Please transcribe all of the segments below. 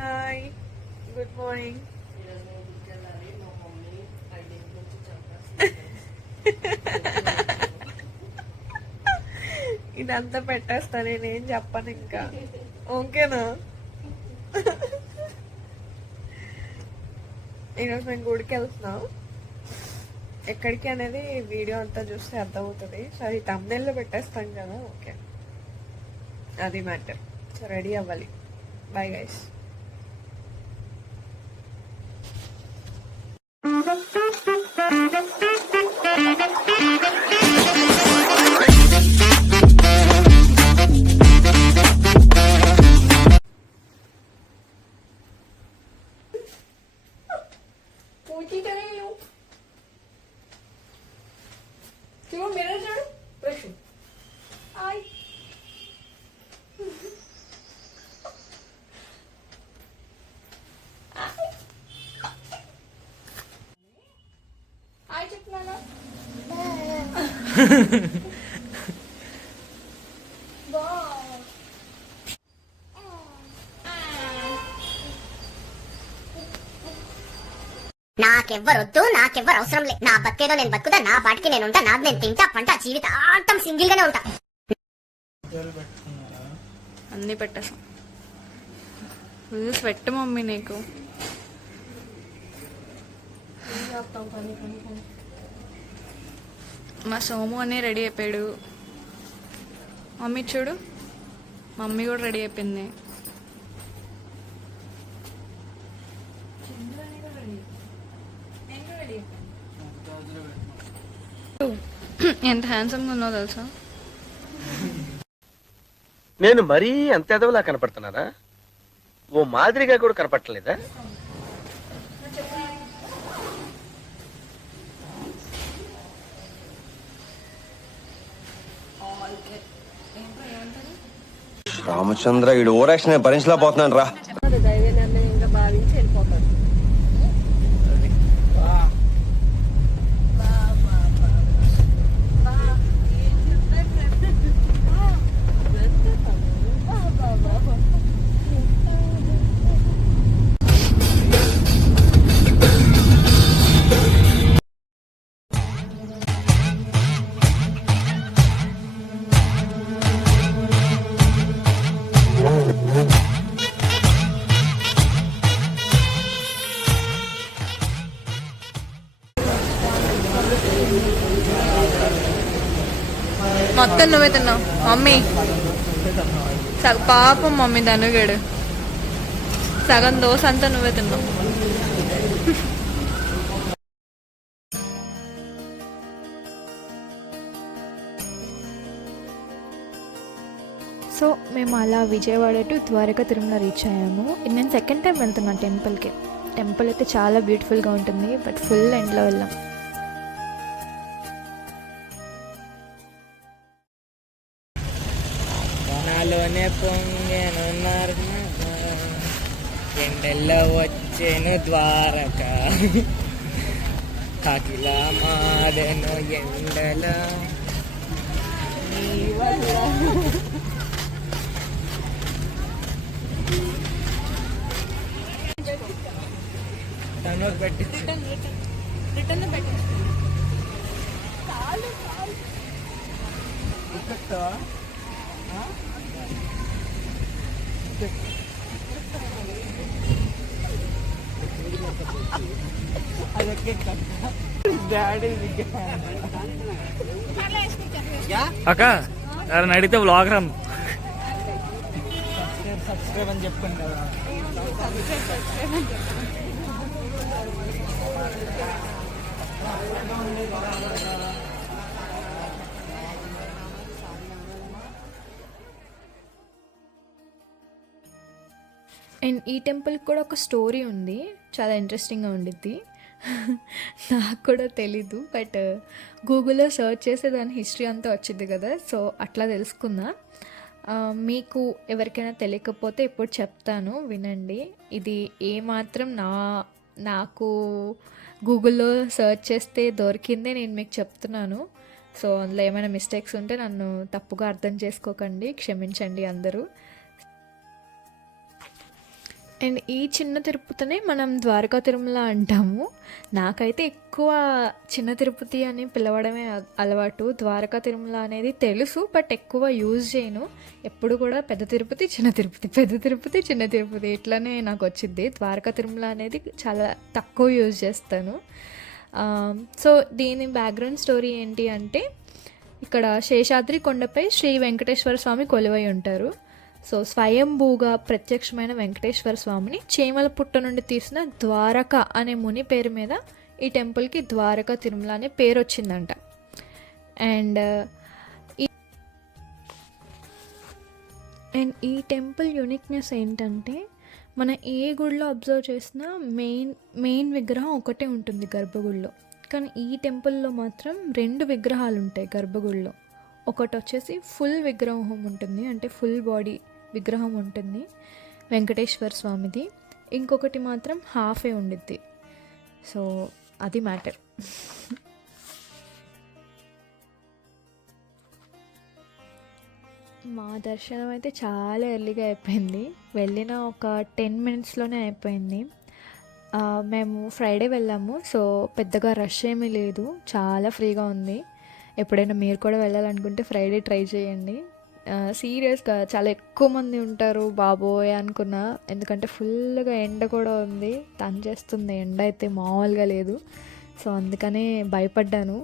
Hi, good morning. ఇదంతా పెట్టేస్తా, నేనేం చెప్పను ఇంకా. ఓకేనా? ఈరోజు మేము గుడికి వెళ్తున్నాం. ఎక్కడికి అనేది వీడియో అంతా చూస్తే అర్థమవుతుంది. సో అది తమ్నెల్లో పెట్టేస్తాం కదా. ఓకే, అది మ్యాటర్. సో రెడీ అవ్వాలి. Bye guys. నాకెవ్వరొద్దు, నాకెవ్వరు అవసరం లే. నా బతికేదో నేను బతుకుతా, నా పాటికి నేను ఉంటా, నాది నేను తింటా, పంట జీవితాంతం సింగిల్ గానే ఉంటా. అన్నీ పెట్టేసాం. స్వెట్ మమ్మీ నీకు. మా సోము అనే రెడీ అయిపోయాడు. మమ్మీ చూడు, మమ్మీ కూడా రెడీ అయిపోయింది. ఎంత హ్యాండ్సమ్గా ఉన్నావు తెలుసా? నేను మరీ అంత ఎదవలా కనపడుతున్నారా? ఓ మాదిరిగా కూడా కనపడలేదా? రామచంద్ర, ఈడు ఓరాక్షన్ భరించలేకపోతున్నాను రా. దైవ నిర్ణయంగా భావించి వెళ్ళిపోతాడు. మొత్తం నువ్వే తిన్నావు మమ్మీ. పాపం మమ్మీ ధనుగాడు సగం దోశ అంతా నువ్వే తిన్నావు. సో మేము అలా విజయవాడ టు ద్వారకా తిరుమల రీచ్ అయ్యాము. నేను సెకండ్ టైం వెళ్తున్నాను టెంపుల్కి. టెంపుల్ అయితే చాలా బ్యూటిఫుల్గా ఉంటుంది, బట్ ఫుల్ ఎండ్లో వెళ్ళాం. నాలోనే పొంగెను ఎండల్లో వచ్చేను ద్వారక, కాకిలా మాడెను ఎండల తను పెట్టి అక్క ఎవరైనా అడిగితే బ్లాగర్ అమ్మ సబ్స్క్రైబ్ అని చెప్పండి కదా. అండ్ ఈ టెంపుల్కి కూడా ఒక స్టోరీ ఉంది, చాలా ఇంట్రెస్టింగ్గా ఉండిద్ది. నాకు కూడా తెలీదు, బట్ గూగుల్లో సెర్చ్ చేస్తే దాని హిస్టరీ అంతా వచ్చింది కదా, సో అట్లా తెలుసుకున్నా. మీకు ఎవరికైనా తెలియకపోతే ఇప్పుడు చెప్తాను, వినండి. ఇది ఏమాత్రం నాకు గూగుల్లో సెర్చ్ చేస్తే దొరికిందే నేను మీకు చెప్తున్నాను. సో అందులో ఏమైనా మిస్టేక్స్ ఉంటే నన్ను తప్పుగా అర్థం చేసుకోకండి, క్షమించండి అందరూ. అండ్ ఈ చిన్న తిరుపతినే మనం ద్వారకా తిరుమల అంటాము. నాకైతే ఎక్కువ చిన్న తిరుపతి అని పిలవడమే అలవాటు. ద్వారకా తిరుమల అనేది తెలుసు, బట్ ఎక్కువ యూజ్ చేయను. ఎప్పుడు కూడా పెద్ద తిరుపతి, చిన్న తిరుపతి, పెద్ద తిరుపతి, చిన్న తిరుపతి ఇట్లానే నాకు వచ్చింది. ద్వారకా తిరుమల అనేది చాలా తక్కువ యూజ్ చేస్తాను. సో దీని బ్యాక్గ్రౌండ్ స్టోరీ ఏంటి అంటే, ఇక్కడ శేషాద్రి కొండపై శ్రీ వెంకటేశ్వర స్వామి కొలువై ఉంటారు. సో స్వయంభూగా ప్రత్యక్షమైన వెంకటేశ్వర స్వామిని చీమల పుట్ట నుండి తీసిన ద్వారక అనే ముని పేరు మీద ఈ టెంపుల్కి ద్వారకా తిరుమల అనే పేరు వచ్చిందంట. అండ్ ఈ టెంపుల్ యూనిక్నెస్ ఏంటంటే, మన ఏ గుడిలో అబ్జర్వ్ చేసినా మెయిన్ విగ్రహం ఒకటే ఉంటుంది గర్భగుడిలో. కానీ ఈ టెంపుల్లో మాత్రం 2 విగ్రహాలు ఉంటాయి గర్భగుడిలో. ఒకటి వచ్చేసి ఫుల్ విగ్రహం ఉంటుంది, అంటే ఫుల్ బాడీ విగ్రహం ఉంటుంది వెంకటేశ్వర స్వామిది. ఇంకొకటి మాత్రం హాఫే ఉండిద్ది. సో అది మ్యాటర్. మా దర్శనం అయితే చాలా ఎర్లీగా అయిపోయింది. వెళ్ళిన ఒక 10 మినిట్స్లోనే అయిపోయింది. మేము ఫ్రైడే వెళ్ళాము, సో పెద్దగా రష్ ఏమీ లేదు, చాలా ఫ్రీగా ఉంది. ఎప్పుడైనా మీరు కూడా వెళ్ళాలనుకుంటే ఫ్రైడే ట్రై చేయండి. సీరియస్గా చాలా ఎక్కువ మంది ఉంటారు బాబోయ్ అనుకున్నా, ఎందుకంటే ఫుల్గా ఎండ కూడా ఉంది, చేస్తుంది ఎండ అయితే మామూలుగా లేదు. సో అందుకనే భయపడ్డాను,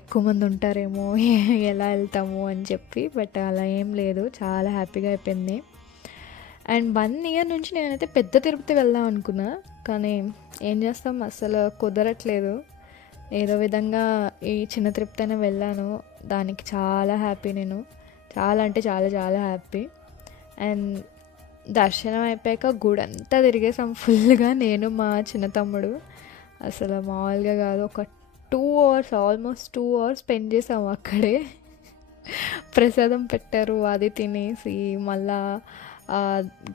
ఎక్కువ మంది ఉంటారేమో ఎలా వెళ్తాము అని చెప్పి. బట్ అలా ఏం లేదు, చాలా హ్యాపీగా అయిపోయింది. అండ్ 1 ఇయర్ నుంచి నేనైతే పెద్ద తిరుపతి వెళ్దాం అనుకున్నా, కానీ ఏం చేస్తాం, అసలు కుదరట్లేదు. ఏదో విధంగా ఈ చిన్న తిరుపతి అయినా వెళ్ళాను, దానికి చాలా హ్యాపీ. నేను చాలా అంటే చాలా చాలా హ్యాపీ. అండ్ దర్శనం అయిపోయాక గుడి అంతా తిరిగేసాం ఫుల్గా, నేను మా చిన్న తమ్ముడు. అసలు మామూలుగా కాదు, ఒక 2 అవర్స్, ఆల్మోస్ట్ 2 అవర్స్ స్పెండ్ చేసాము అక్కడే. ప్రసాదం పెట్టారు, అది తినేసి మళ్ళా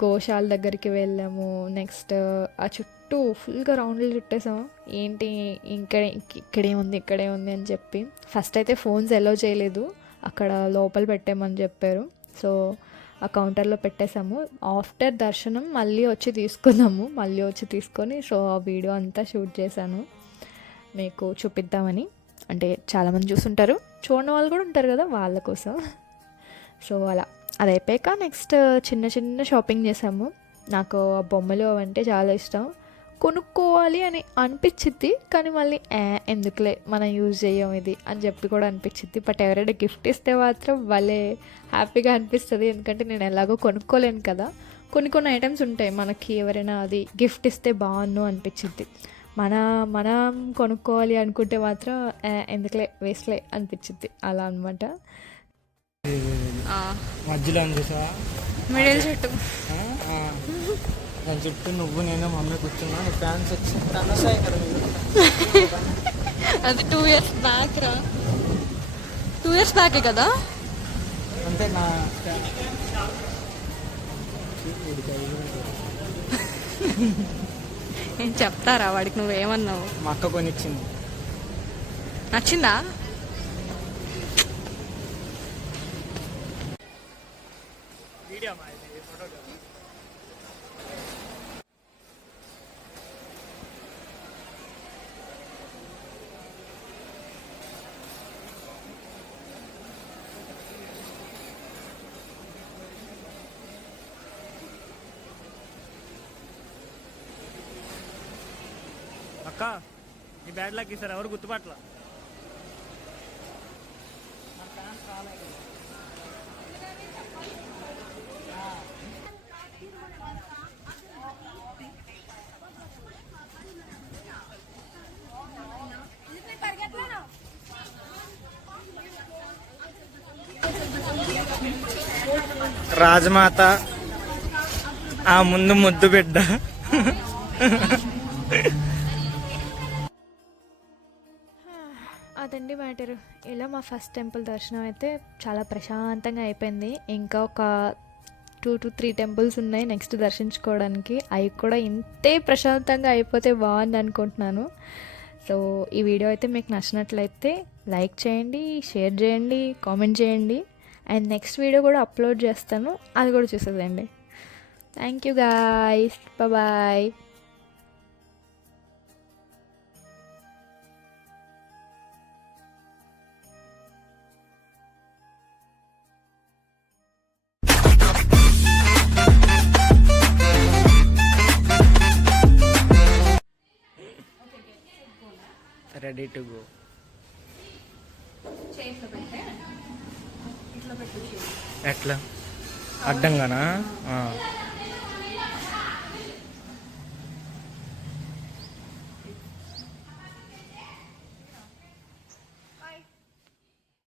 గోశాల దగ్గరికి వెళ్ళాము. నెక్స్ట్ ఆ చుట్టూ ఫుల్గా రౌండ్లు చుట్టేసాము. ఏంటి ఇక్కడే ఉంది అని చెప్పి. ఫస్ట్ అయితే ఫోన్స్ అలౌ చేయలేదు, అక్కడ లోపల పెట్టామని చెప్పారు. సో ఆ కౌంటర్లో పెట్టేసాము. ఆఫ్టర్ దర్శనం మళ్ళీ వచ్చి తీసుకొని సో ఆ వీడియో అంతా షూట్ చేశాను మీకు చూపిద్దామని. అంటే చాలామంది చూస్తుంటారు, చూడని వాళ్ళు కూడా ఉంటారు కదా, వాళ్ళ కోసం. సో అది అయిపోయాక నెక్స్ట్ చిన్న షాపింగ్ చేసాము. నాకు ఆ బొమ్మలు అవంటే చాలా ఇష్టం, కొనుక్కోవాలి అని అనిపించిద్ది, కానీ మళ్ళీ ఎందుకులే మనం యూజ్ చేయం ఇది అని చెప్పి కూడా అనిపించిద్ది. బట్ ఎవరైనా గిఫ్ట్ ఇస్తే మాత్రం భలే హ్యాపీగా అనిపిస్తుంది, ఎందుకంటే నేను ఎలాగో కొనుక్కోలేను కదా. కొన్ని ఐటమ్స్ ఉంటాయి మనకి, ఎవరైనా అది గిఫ్ట్ ఇస్తే బాగుండు అనిపించిద్ది. మనం కొనుక్కోవాలి అనుకుంటే మాత్రం ఎందుకులే వేస్ట్లే అనిపించిద్ది, అలా అనమాట. మధ్యలో చూసావా మిడిల్ చుట్టూ దాని చుట్టూ నువ్వు నేను మమ్మీ కూర్చున్నా, ఫ్యాన్స్ వచ్చి తనసాయి కదా అది 2 ఇయర్స్ బ్యాక్ రా, 2 ఇయర్స్ బ్యాకే కదా. అంటే నా నేను చెప్తారా వాడికి నువ్వేమన్నావు? మా అక్క కొనిచ్చింది. నచ్చిందా? వీడియో అక్క ఈ బ్యాడ్ లక్ ఈసారి ఎవరు గుర్తుపట్ల. రాజమాత ఆ ముందు ముద్దు బిడ్డ. అదండి మ్యాటర్. ఇలా మా ఫస్ట్ టెంపుల్ దర్శనం అయితే చాలా ప్రశాంతంగా అయిపోయింది. ఇంకా ఒక 2 to 3 టెంపుల్స్ ఉన్నాయి నెక్స్ట్ దర్శించుకోవడానికి. అవి కూడా ఇంతే ప్రశాంతంగా అయిపోతే బాగుంది అనుకుంటున్నాను. సో ఈ వీడియో అయితే మీకు నచ్చినట్లయితే లైక్ చేయండి, షేర్ చేయండి, కామెంట్ చేయండి. అండ్ నెక్స్ట్ వీడియో కూడా అప్లోడ్ చేస్తాను, అది కూడా చూసేదండి. Thank you guys, bye. Ready to go. ఎట్లా అడ్డంగానా?